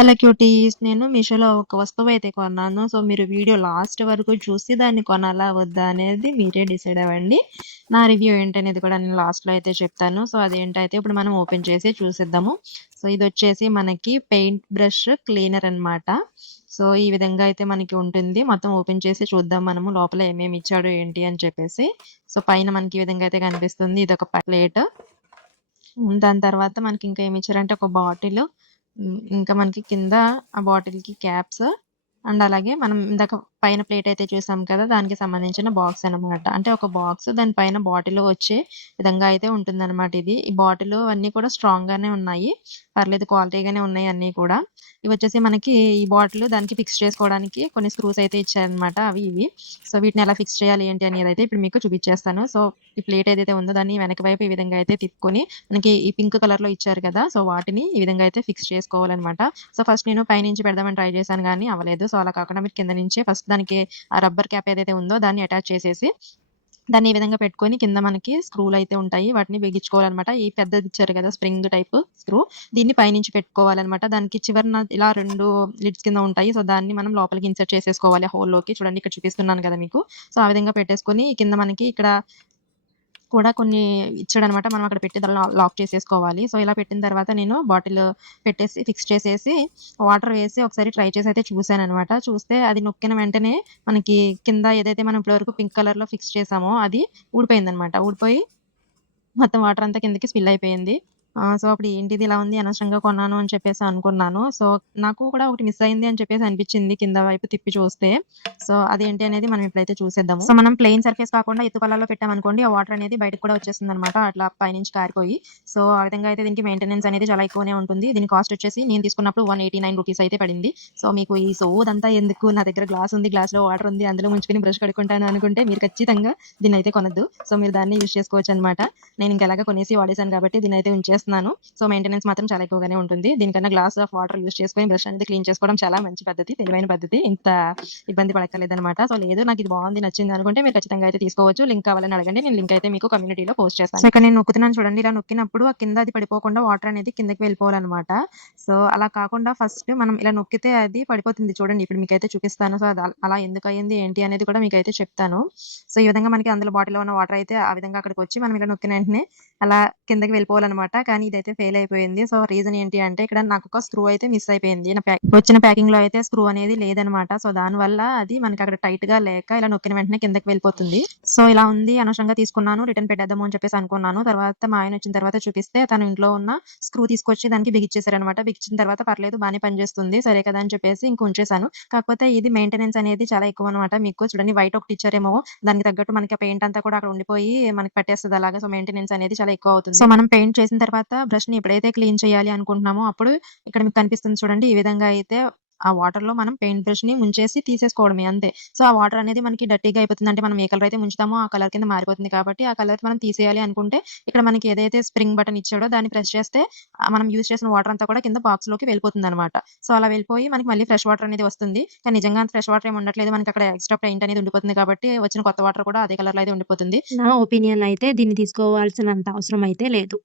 Hello cuties. నేను మీషోలో ఒక వస్తువైతే కొన్నాను. సో, మీరు వీడియో లాస్ట్ వరకు చూసి దాన్ని కొనాలా? వద్దా? అనేది మీరే డిసైడ్ అవ్వండి. నా రివ్యూ ఏంటనేది కూడా నేను లాస్ట్‌లో అయితే చెప్తాను. సో, అదేంటైతే ఇప్పుడు మనం ఓపెన్ చేసి చూసేద్దాము. సో, ఇదొచ్చేసి మనకి పెయింట్ బ్రష్ క్లీనర్ అనమాట. సో, ఈ విధంగా అయితే మనకి ఉంటుంది. మొత్తం ఓపెన్ చేసి చూద్దాం మనము లోపల ఏమేమి ఇచ్చాడు ఏంటి అని చెప్పేసి. సో, పైన మనకి ఈ విధంగా అయితే కనిపిస్తుంది. ఇదొక ప్లేట్. దాని తర్వాత మనకింకా ఏమిచ్చారంటే ఒక బాటిలు. ఇంకా మనకి కింద ఆ బాటిల్‌కి క్యాప్స్ అండ్ అలాగే మనం ఇందాక పైన ప్లేట్ అయితే చూసాం కదా! దానికి సంబంధించిన బాక్స్ అనమాట. అంటే ఒక బాక్స్ దాని పైన బాటిల్ వచ్చే విధంగా అయితే ఉంటుందనమాట ఇది. ఈ బాటిలు అన్నీ కూడా స్ట్రాంగ్‌గానే ఉన్నాయి. పర్లేదు క్వాలిటీగానే ఉన్నాయి అన్నీ కూడా. ఇవొచ్చేసి మనకి ఈ బాటిల్ దానికి ఫిక్స్ చేసుకోవడానికి కొన్ని స్క్రూస్ అయితే ఇచ్చారనమాట. అవి ఇవి. సో, వీటిని ఎలా ఫిక్స్ చేయాలి ఏంటి అనేదైతే ఇప్పుడు మీకు చూపిచ్చేస్తాను. సో, ఈ ప్లేట్ ఏదైతే ఉందో దాన్ని వెనక వైపు ఈ విధంగా అయితే తిప్పుకొని మనకి ఈ పింక్ కలర్‌లో ఇచ్చారు కదా! సో, వాటిని ఈ విధంగా అయితే ఫిక్స్ చేసుకోవాలనమాట. సో, ఫస్ట్ నేను పైనుంచి పెడదామని ట్రై చేశాను గానీ అవ్వలేదు. సో, అలా కాకుండా మీరు కింద నుంచే ఫస్ట్ దానికి ఆ రబ్బర్ క్యాప్ ఏదైతే ఉందో దాన్ని అటాచ్ చేసేసి, దాన్ని ఈ విధంగా పెట్టుకొని కింద మనకి స్క్రూలయితే ఉంటాయి. వాటిని బిగించుకోవాలనమాట. ఈ పెద్దదిచ్చారు కదా! Spring type screw. దీన్ని పైనుంచి పెట్టుకోవాలనమాట. దానికి చివరన ఇలా 2 లిడ్స్ కింద ఉంటాయి. సో, దాన్ని మనం లోపలికి ఇన్సర్ట్ చేసేసుకోవాలి ఆ హోల్‌లోకి. చూడండి ఇక్కడ చూపిస్తున్నాను కదా మీకు. సో, ఆ విధంగా పెట్టేసుకొని కింద మనకి ఇక్కడ కూడా కొన్ని ఇచ్చాడనమాట. మనం అక్కడ పెట్టి దాన్ని లాక్ చేసేసుకోవాలి. సో, ఇలా పెట్టిన తర్వాత నేను బాటిల్ పెట్టేసి ఫిక్స్ చేసేసి వాటర్ వేసి ఒకసారి ట్రై చేసైతే చూసాననమాట. చూస్తే అది నొక్కిన వెంటనే మనకి కింద ఏదైతే మనం ఇప్పటివరకు పింక్ కలర్‌లో ఫిక్స్ చేసామో అది ఊడిపోయిందనమాట. ఊడిపోయి మొత్తం వాటర్ అంతా కిందకి స్పిల్ అయిపోయింది. సో, అప్పుడు ఏంటిది ఇలా ఉంది అనవసరంగా కొన్నాను అని చెప్పేసి అనుకున్నాను. సో, నాకు కూడా ఒకటి మిస్ అయింది అని చెప్పేసి అనిపించింది కింద వైపు తిప్పి చూస్తే. సో, అదేంటి అనేది మనం ఇప్పుడైతే చూసేద్దాము. సో, మనం ప్లెయిన్ సర్ఫేస్ కాకుండా ఎత్తు పల్లాలో పెట్టామనుకోండి ఆ వాటర్ అనేది బయటకి కూడా వచ్చేస్తుందనమాట. అట్లా పైనుంచి కారిపోయి. సో, ఆ విధంగా అయితే దీనికి మెయింటెనెన్స్ అనేది చాలా ఎక్కువనే ఉంటుంది. దీని కాస్ట్ వచ్చేసి నేను తీసుకున్నప్పుడు రూ. 189 అయితే పడింది. సో, మీకు ఈ సోదంతా ఎందుకు, నా దగ్గర గ్లాస్ ఉంది. గ్లాస్‌లో వాటర్ ఉంది. అందులో ముంచుకొని బ్రష్ కడుక్కుంటాను అనుకుంటే మీరు ఖచ్చితంగా దీన్నయితే కొనొద్దు. సో, మీరు దాన్ని యూజ్ చేసుకోవచ్చనమాట. నేను ఇంక ఎలాగో కొనేసి వాడేసాను కాబట్టి దీన్నయితే ఉంచేస్తున్నాను. సో, మెయింటెనెన్స్ మాత్రం చాలా ఎక్కువగానే ఉంటుంది. దీనికన్నా గ్లాస్ ఆఫ్ వాటర్ యూజ్ చేసుకొని బ్రష్ అనేది క్లీన్ చేసుకోవడం చాలా మంచి పద్ధతి. తెలివైన పద్ధతి. ఇంత ఇబ్బంది పడక్కర్లేదనమాట. సో, లేదు నాకిది బావుంది, నచ్చింది అనుకుంటే మీరు ఖచ్చితంగా అయితే తీసుకోవచ్చు. లింక్ కావాలని అడగండి. నేను లింక్ అయితే మీకు కమ్యూనిటీలో పోస్ట్ చేస్తాను. సో, ఇక్కడ నేను నొక్కుతున్నాను చూడండి. ఇలా నొక్కినప్పుడు ఆ కింద అది పడిపోకుండా వాటర్ అనేది కిందకి వెళ్ళిపోవాలనమాట. సో, అలా కాకుండా ఫస్ట్ మనం ఇలా నొక్కితే అది పడిపోతుంది చూడండి. ఇప్పుడు మీకైతే చూపిస్తాను. సో, అది అలా ఎందుకయింది ఏంటి అనేది కూడా మీకైతే చెప్తాను. సో, ఈ విధంగా మనకి అందులో బాటిల్‌లో ఉన్న వాటర్ అయితే ఆ విధంగా అక్కడికొచ్చి మనం ఇలా నొక్కిన వెంటనే అలా కిందకి వెళ్ళిపోవాలనమాట. కానీ ఇదైతే ఫెయిల్ అయిపోయింది. సో, రీజన్ ఏంటి అంటే ఇక్కడ నాకొక స్క్రూ అయితే మిస్ అయిపోయింది. నా వచ్చిన ప్యాకింగ్‌లో అయితే స్క్రూ అనేది లేదనమాట. సో, దానివల్ల అది మనకక్కడ టైట్‌గా లేక ఇలా నొక్కిన వెంటనే కిందకి వెళ్ళిపోతుంది. సో, ఇలా ఉంది అనవసరంగా తీసుకున్నాను. రిటర్న్ పెట్టేద్దాము అని చెప్పేసి అనుకున్నాను. తర్వాత మా ఆయనొచ్చిన తర్వాత చూపిస్తే తను ఇంట్లో ఉన్న స్క్రూ తీసుకొచ్చి దానికి బిగిచ్చేసారనమాట. బిగించిన తర్వాత పర్లేదు బానే పనిచేస్తుంది. సరే కదా అని చెప్పేసి ఇంక ఉంచేసాను. కాకపోతే ఇది మెయింటెనెన్స్ అనేది చాలా ఎక్కువనమాట. మీకు చూడండి వైట్ ఒకటి ఇచ్చారేమో దానికి తగ్గట్టు మనకి ఆ పెయింట్ అంతా కూడా అక్కడ ఉండిపోయి మనకి పట్టేస్తది అలాగా. సో, మెయింటెనెన్స్ అనేది చాలా ఎక్కువ అవుతుంది. సో, మనం పెయింట్ చేసిన తర్వాత బ్రష్‌ని ఎప్పుడైతే క్లీన్ చేయాలి అనుకుంటున్నామో అప్పుడు ఇక్కడ మీకు కనిపిస్తుంది చూడండి. ఈ విధంగా అయితే ఆ వాటర్‌లో మనం పెయింట్ బ్రష్‌ని ముంచేసి తీసేసుకోవడమే అంతే. సో, ఆ వాటర్ అనేది మనకి డర్టీగా అయిపోతుంది. అంటే మనం ఏ కలర్ అయితే ముంచుతామో ఆ కలర్ కింద మారిపోతుంది కాబట్టి ఆ కలర్ మనం తీసేయాలి అనుకుంటే ఇక్కడ మనకి ఏదైతే స్ప్రింగ్ బటన్ ఇచ్చాడో దాన్ని ప్రెస్ చేస్తే మనం యూజ్ చేసిన వాటర్ అంతా కూడా కింద బాక్స్‌లోకి వెళ్ళిపోతుందనమాట. సో, అలా వెళ్ళిపోయి మనకి మళ్ళీ ఫ్రెష్ వాటర్ అనేది వస్తుంది. కానీ నిజంగా అంత ఫ్రెష్ వాటర్ ఏమి ఉండట్లేదు. మనకి అక్కడ ఎక్స్‌ట్రా పెయింట్ అనేది ఉండిపోతుంది కాబట్టి వచ్చిన కొత్త వాటర్ కూడా అదే కలర్‌లో అయితే ఉండిపోతుంది. నా ఒపీనియన్ అయితే దీన్ని తీసుకోవాల్సినంత అవసరం అయితే లేదు.